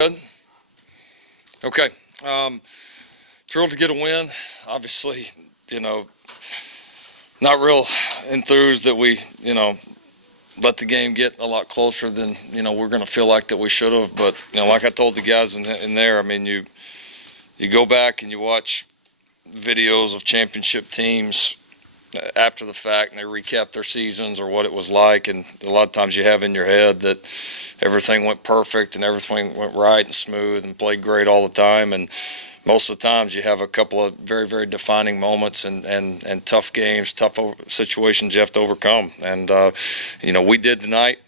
Good. Okay. Thrilled to get a win. Obviously, not real enthused that we, let the game get a lot closer than, we're going to feel like that we should have. But, like I told the guys in there, I mean, you go back and you watch videos of championship teams after the fact and they recap their seasons or what it was like, and a lot of times you have in your head that everything went perfect and everything went right and smooth and played great all the time, and most of the times you have a couple of very, very defining moments and tough games, tough situations you have to overcome, and we did tonight.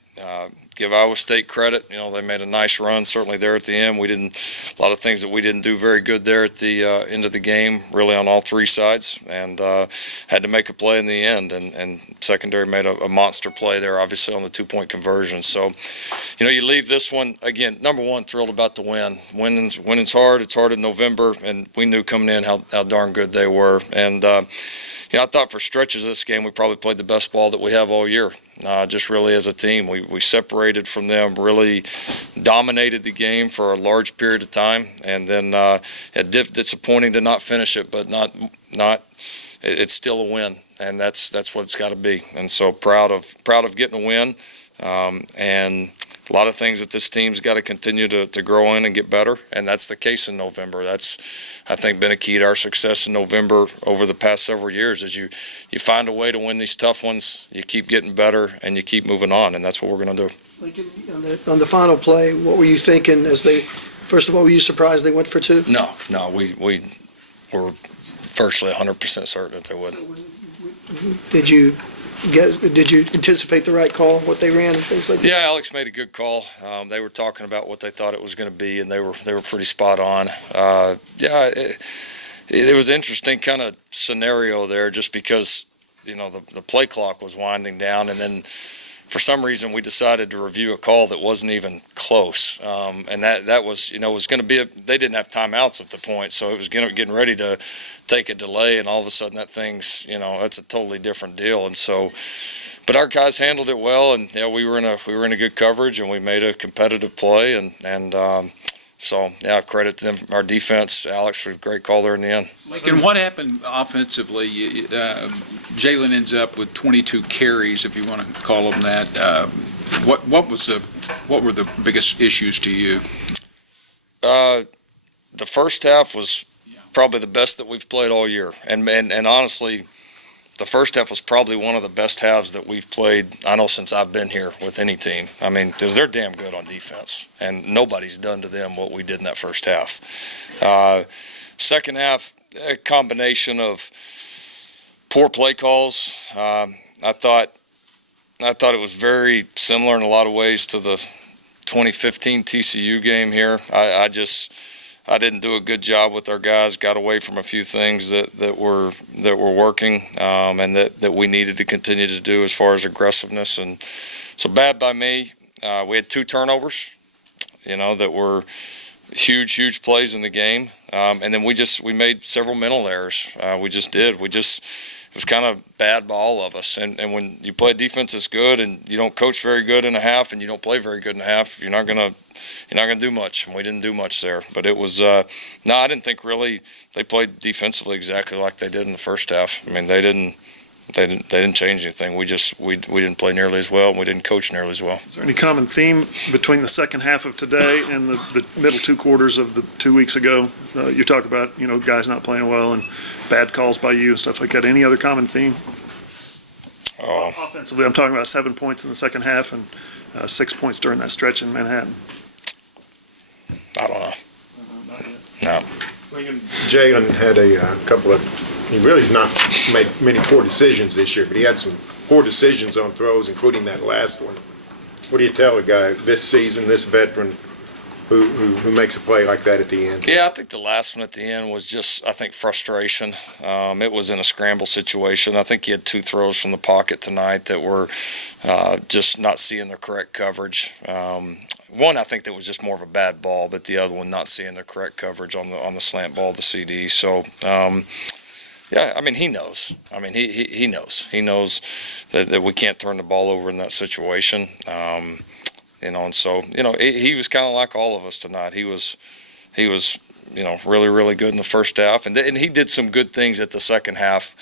Give Iowa State credit. They made a nice run, certainly there at the end. A lot of things that we didn't do very good there at the end of the game, really on all three sides, and had to make a play in the end. And secondary made a monster play there, obviously on the 2-point conversion. So, you leave this one again. Number one, thrilled about the win. Winning's hard. It's hard in November, and we knew coming in how darn good they were. And I thought for stretches of this game we probably played the best ball that we have all year. Just really as a team, we separated from them, really dominated the game for a large period of time, and then disappointing to not finish it, but it's still a win, and that's what it's got to be. And so proud of getting a win, and a lot of things that this team's got to continue to grow in and get better, and that's the case in November. That's, I think, been a key to our success in November over the past several years, is you find a way to win these tough ones, you keep getting better, and you keep moving on, and that's what we're going to do. Lincoln, on the final play, what were you thinking first of all, were you surprised they went for two? No, we were virtually 100% certain that they would. So did you anticipate the right call, what they ran and things like that? Yeah, Alex made a good call. They were talking about what they thought it was going to be, and they were pretty spot on. It was an interesting kind of scenario there, just because the play clock was winding down, and then for some reason we decided to review a call that wasn't even close, and that was was going to be they didn't have timeouts at the point, so it was getting ready to take a delay, and all of a sudden that thing's that's a totally different deal. And so, but our guys handled it well, and we were in a good coverage, and we made a competitive play, and so credit to them, our defense, Alex, for a great call there in the end. Lincoln, what happened offensively? Jalen ends up with 22 carries, if you want to call them that. What were the biggest issues to you? The first half was probably the best that we've played all year, and honestly, the first half was probably one of the best halves that we've played, I know, since I've been here with any team. I mean, because they're damn good on defense, and nobody's done to them what we did in that first half. Second half, a combination of poor play calls. I thought it was very similar in a lot of ways to the 2015 TCU game here. I didn't do a good job with our guys. Got away from a few things that were working, and that we needed to continue to do as far as aggressiveness. And so bad by me. We had 2 turnovers, that were huge plays in the game. And then we made several mental errors. We just did. It was kind of bad by all of us. And when you play defense that's good and you don't coach very good in a half and you don't play very good in a half, you're not gonna do much. And we didn't do much there. But it was I didn't think really they played defensively exactly like they did in the first half. I mean, they didn't change anything. We didn't play nearly as well, and we didn't coach nearly as well. Is there any common theme between the second half of today and the middle 2 quarters of the 2 weeks ago? You talk about guys not playing well and bad calls by you and stuff like that. Any other common theme? Offensively, I'm talking about 7 points in the second half and 6 points during that stretch in Manhattan. I don't know. No. Jalen had a couple of. He really has not made many poor decisions this year, but he had some poor decisions on throws, including that last one. What do you tell a guy this season, this veteran, who makes a play like that at the end? Yeah, I think the last one at the end was just, I think, frustration. It was in a scramble situation. I think he had 2 throws from the pocket tonight that were just not seeing the correct coverage. One, I think that was just more of a bad ball, but the other one not seeing the correct coverage on the slant ball to CD. So, yeah, I mean, he knows. I mean, he knows. He knows that we can't turn the ball over in that situation. And so, he was kind of like all of us tonight. He was, really, really good in the first half. And he did some good things at the second half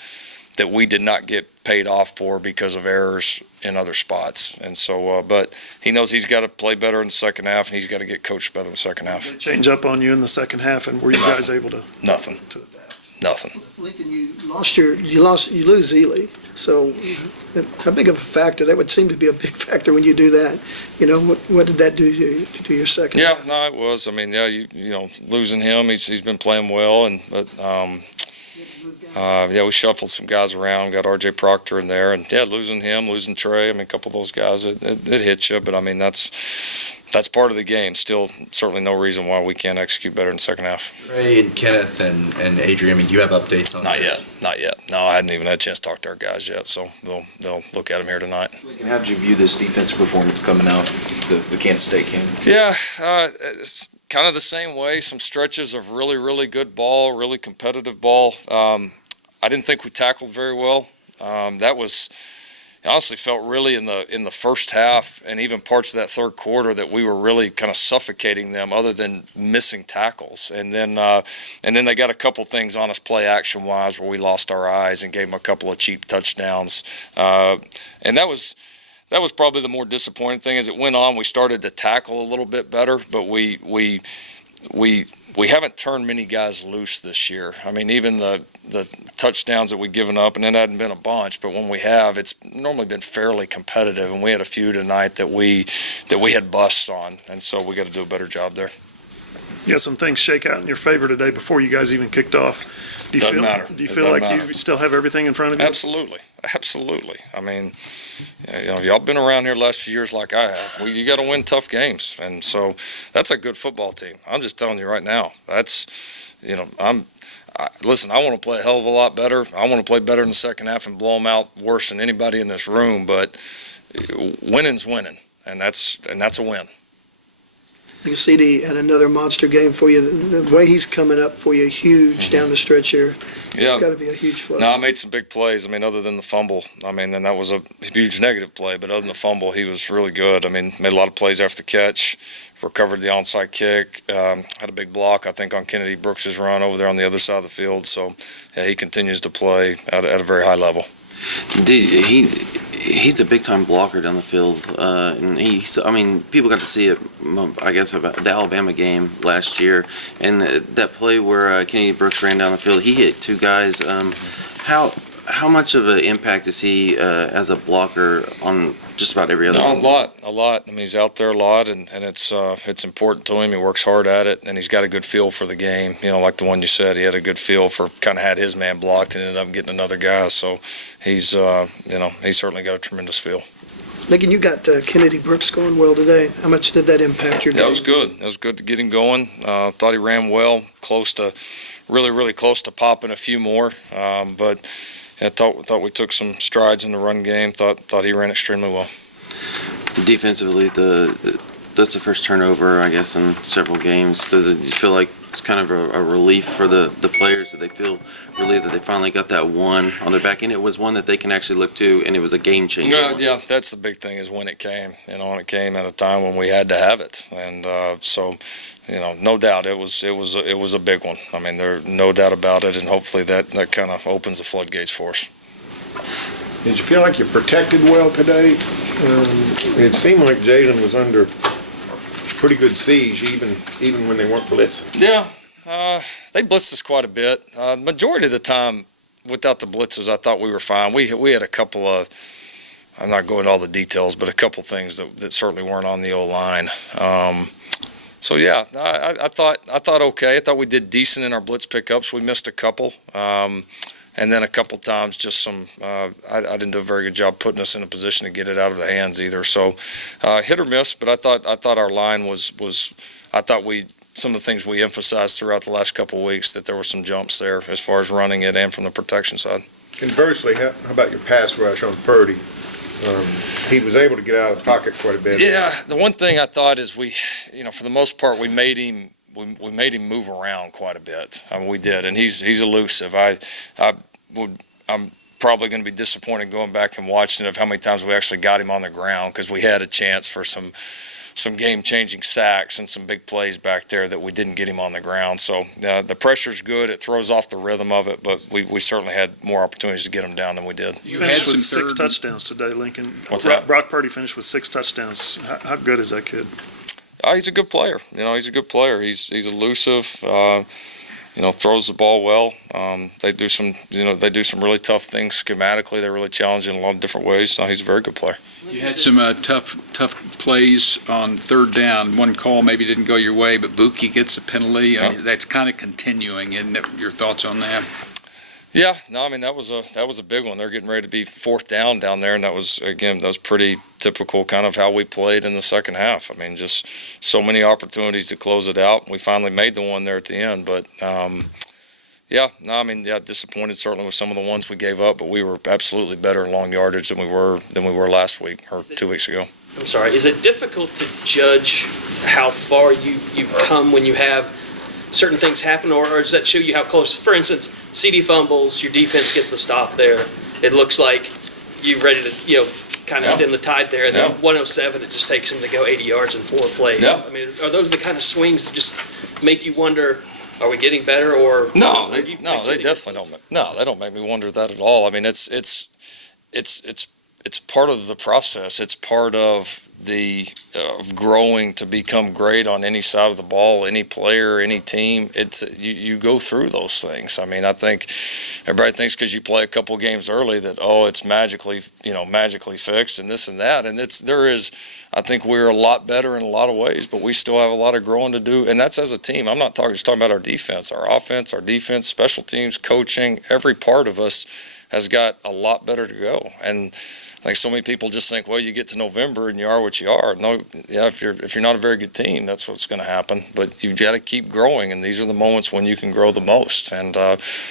that we did not get paid off for because of errors in other spots. And so, but he knows he's got to play better in the second half, and he's got to get coached better in the second half. They change up on you in the second half, and were you guys able to? Nothing. Nothing. Lincoln, you lose Ely. So how big of a factor? That would seem to be a big factor when you do that. What did that do to your second? Yeah, no, it was. I mean, losing him, he's been playing well, we shuffled some guys around, got R.J. Proctor in there, and losing him, losing Trey. I mean, a couple of those guys, it hits you, but I mean that's part of the game. Still, certainly no reason why we can't execute better in the second half. Trey and Kenneth and Adrian, I mean, do you have updates on that? Not yet. No, I hadn't even had a chance to talk to our guys yet, so they'll look at them here tonight. How did you view this defensive performance coming out the Kansas State game? Yeah, it's kind of the same way. Some stretches of really, really good ball, really competitive ball. I didn't think we tackled very well. That was honestly felt really in the first half and even parts of that third quarter that we were really kind of suffocating them, other than missing tackles. And then they got a couple things on us play action wise where we lost our eyes and gave them a couple of cheap touchdowns. And that was probably the more disappointing thing. As it went on, we started to tackle a little bit better, but we haven't turned many guys loose this year. I mean, even the touchdowns that we've given up, and it hadn't been a bunch, but when we have, it's normally been fairly competitive, and we had a few tonight that we had busts on, and so we got to do a better job there. Yeah, some things shake out in your favor today before you guys even kicked off. Doesn't matter. Do you feel like you still have everything in front of you? Absolutely. I mean, y'all been around here the last few years like I have. You got to win tough games, and so that's a good football team. I'm just telling you right now. Listen, I want to play a hell of a lot better. I want to play better in the second half and blow them out worse than anybody in this room. But winning's winning, and that's a win. I think CD had another monster game for you. The way he's coming up for you, huge down the stretch here. Yeah, it's got to be a huge play. No, I made some big plays. I mean, other than the fumble, and that was a huge negative play. But other than the fumble, he was really good. I mean, made a lot of plays after the catch, recovered the onside kick, had a big block, I think, on Kennedy Brooks's run over there on the other side of the field. So, he continues to play at a very high level. He's a big-time blocker down the field, and people got to see it, I guess, about the Alabama game last year, and that play where Kennedy Brooks ran down the field, he hit two guys. How much of an impact is he as a blocker on just about every other? No, a lot. I mean, he's out there a lot, and it's important to him. He works hard at it, and he's got a good feel for the game. Like the one you said, he had a good feel for, kind of had his man blocked and ended up getting another guy. So he's certainly got a tremendous feel. Lincoln, you got Kennedy Brooks going well today. How much did that impact your game? That was good. That was good to get him going. Thought he ran well, really, really close to popping a few more, but I thought we took some strides in the run game. Thought he ran extremely well. Defensively, that's the first turnover, I guess, in several games. Does it feel like it's kind of a relief for the players? Do they feel relieved that they finally got that one on their back? And it was one that they can actually look to, and it was a game changer. Yeah, that's the big thing, is when it came. And it came at a time when we had to have it, and so. No doubt it was a big one. I mean, there's no doubt about it, and hopefully that kind of opens the floodgates for us. Did you feel like you protected well today? It seemed like Jalen was under pretty good siege, even when they weren't blitzing. Yeah, they blitzed us quite a bit. Majority of the time, without the blitzes, I thought we were fine. We had a couple of, I'm not going into all the details, but a couple things that certainly weren't on the O-line. So yeah, I thought okay. I thought we did decent in our blitz pickups. We missed a couple, and then a couple times just some. I didn't do a very good job putting us in a position to get it out of the hands either. So hit or miss, but I thought our line was. I thought some of the things we emphasized throughout the last couple of weeks, that there were some jumps there as far as running it and from the protection side. Conversely, how about your pass rush on Purdy? He was able to get out of the pocket quite a bit. Yeah, the one thing I thought is we, for the most part, we made him move around quite a bit. I mean, we did, and he's elusive. I'm probably going to be disappointed going back and watching of how many times we actually got him on the ground, because we had a chance for some some game-changing sacks and some big plays back there that we didn't get him on the ground. So the pressure's good. It throws off the rhythm of it, but we certainly had more opportunities to get him down than we did. You had Finished with some 6 third. touchdowns today, Lincoln. What's that? Brock Purdy finished with 6 touchdowns. How good is that kid? Oh, he's a good player. He's a good player. He's elusive. Throws the ball well. They do some really tough things schematically. They're really challenging in a lot of different ways. So he's a very good player. You had some tough plays on third down. One call maybe didn't go your way, but Buki gets a penalty. I mean, that's kind of continuing, isn't it? Your thoughts on that? Yeah, no, I mean that was a big one. They're getting ready to be fourth down there, and that was pretty typical kind of how we played in the second half. I mean, just so many opportunities to close it out. We finally made the one there at the end, but disappointed certainly with some of the ones we gave up, but we were absolutely better in long yardage than we were last week or 2 weeks ago. I'm sorry, is it difficult to judge how far you've come when you have certain things happen, or does that show you how close? For instance, CD fumbles, your defense gets the stop there. It looks like you're ready to, kind of stem the tide there. And then 107, it just takes them to go 80 yards in 4 plays. Yeah. I mean, are those the kind of swings that just make you wonder, are we getting better, or? No, they definitely don't. No, they don't make me wonder that at all. I mean, it's part of the process. It's part of of growing to become great on any side of the ball, any player, any team. It's you go through those things. I mean, I think everybody thinks because you play a couple games early that it's magically fixed and this and that. And I think we're a lot better in a lot of ways, but we still have a lot of growing to do. And that's as a team. I'm not just talking about our defense, our offense, our defense, special teams, coaching. Every part of us has got a lot better to go. And I think so many people just think, well, you get to November and you are what you are. No, if you're not a very good team, that's what's going to happen. But you've got to keep growing, and these are the moments when you can grow the most. And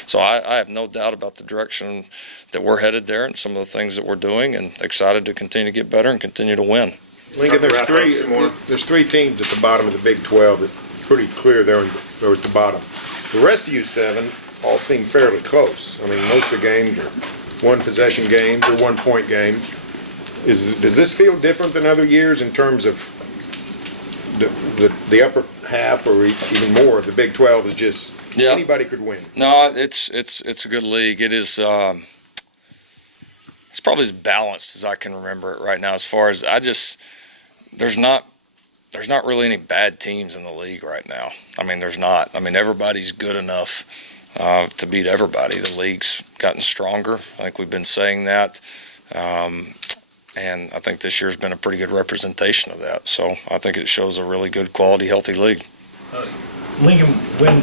so I have no doubt about the direction that we're headed there and some of the things that we're doing, and excited to continue to get better and continue to win. Lincoln, there's 3 teams at the bottom of the Big 12 that's pretty clear they're at the bottom. The rest of you 7 all seem fairly close. I mean, most of the games are one-possession games or one-point games. Does this feel different than other years in terms of the upper half or even more of the Big 12 is just anybody could win? No, it's a good league. It is. It's probably as balanced as I can remember it right now. As far as there's not really any bad teams in the league right now. I mean, there's not. I mean, everybody's good enough to beat everybody. The league's gotten stronger. I think we've been saying that. And I think this year's been a pretty good representation of that. So I think it shows a really good, quality, healthy league. Lincoln, when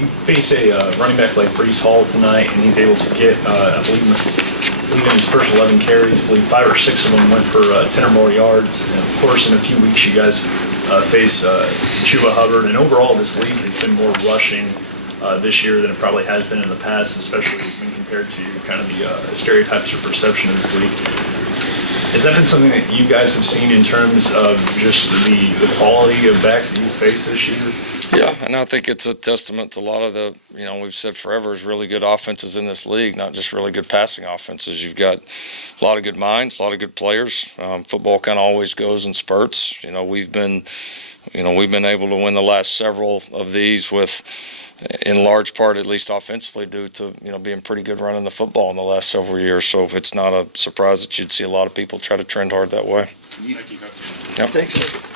you face a running back like Brees Hall tonight, and he's able to get, I believe in his first 11 carries, I believe 5 or 6 of them went for 10 or more yards. And of course, in a few weeks, you guys face Chuba Hubbard. And overall, this league has been more rushing this year than it probably has been in the past, especially when compared to kind of the stereotypes or perception of this league. Has that been something that you guys have seen in terms of just the quality of backs that you face this year? Yeah, and I think it's a testament to a lot of the, we've said forever, is really good offenses in this league, not just really good passing offenses. You've got a lot of good minds, a lot of good players. Football kind of always goes in spurts. We've been able to win the last several of these with, in large part, at least offensively, due to being pretty good running the football in the last several years. So it's not a surprise that you'd see a lot of people try to trend hard that way. Thanks.